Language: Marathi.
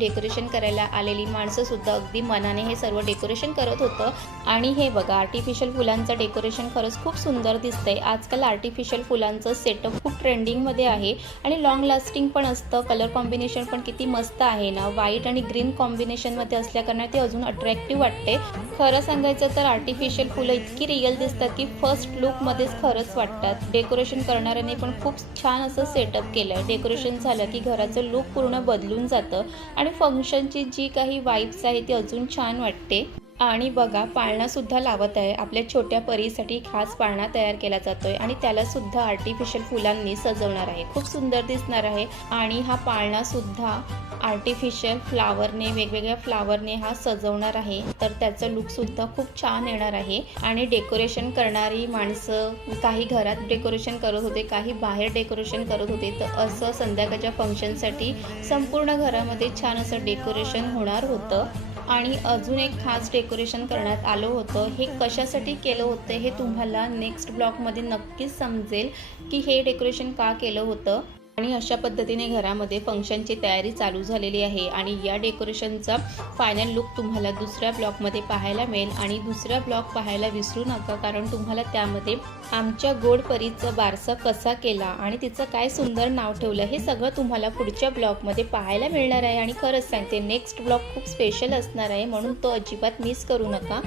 डेकोरेशन करायला आलेली माणसं सुद्धा अगदी मनाने हे सर्व डेकोरेशन करत होतं। आणि हे बघा आर्टिफिशियल फुलांचं डेकोरेशन खरंच खूप सुंदर दिसतंय। आजकाल आर्टिफिशियल फुलांचं सेटअप खूप ट्रेंडिंगमध्ये आहे आणि लॉंग लास्टिंग पण असतं। कलर कॉम्बिनेशन पण किती मस्त आहे ना, व्हाईट आणि ग्रीन कॉम्बिनेशनमध्ये असल्याकारणाने ते अजून अट्रॅक्टिव्ह वाटते। खरं सांगायचं तर आर्टिफिशियल फुलं इतकी रिअल दिसतात की फर्स्ट लुकमध्येच खरंच वाटतात। डेकोरेशन करणाऱ्याने पण खूप छान असं सेटअप केलं आहे। डेकोरेशन झालं की घराचं लुक पूर्ण बदलून जातं आणि फंक्शनची जी काही वाइब्स आहे ती अजून छान वाटते। आणि बघा पाळणासुद्धा लावत आहे। आपल्या छोट्या परीसाठी खास पाळणा तयार केला जातोय आणि त्यालासुद्धा आर्टिफिशियल फुलांनी सजवणार आहे। खूप सुंदर दिसणार आहे आणि हा पाळणासुद्धा आर्टिफिशियल फ्लावरने, वेगवेगळ्या फ्लावरने हा सजवणार आहे, तर त्याचं लुकसुद्धा खूप छान येणार आहे। आणि डेकोरेशन करणारी माणसं काही घरात डेकोरेशन करत होते, काही बाहेर डेकोरेशन करत होते, तर असं संध्याकाळच्या फंक्शनसाठी संपूर्ण घरामध्ये छान असं डेकोरेशन होणार होतं। आणि अजून एक खास डेकोरेशन करण्यात आलं होतं। हे कशासाठी केलं होतं हे तुम्हाला नेक्स्ट ब्लॉगमध्ये नक्कीच समजेल की हे डेकोरेशन का केलं होतं। आणि अशा पद्धतीने घरामध्ये फंक्शनची तयारी चालू झालेली आहे आणि या डेकोरेशनचा फायनल लुक तुम्हाला दुसऱ्या ब्लॉगमध्ये पाहायला मिळेल। आणि दुसरा ब्लॉग पाहायला विसरू नका, कारण तुम्हाला त्यामध्ये आमच्या गोड परीचा बारसा कसा केला आणि तिचं काय सुंदर नाव ठेवलं हे सगळं तुम्हाला पुढच्या ब्लॉगमध्ये पाहायला मिळणार आहे। आणि खरंच सांगते नेक्स्ट ब्लॉग खूप स्पेशल असणार आहे, म्हणून तो अजिबात मिस करू नका।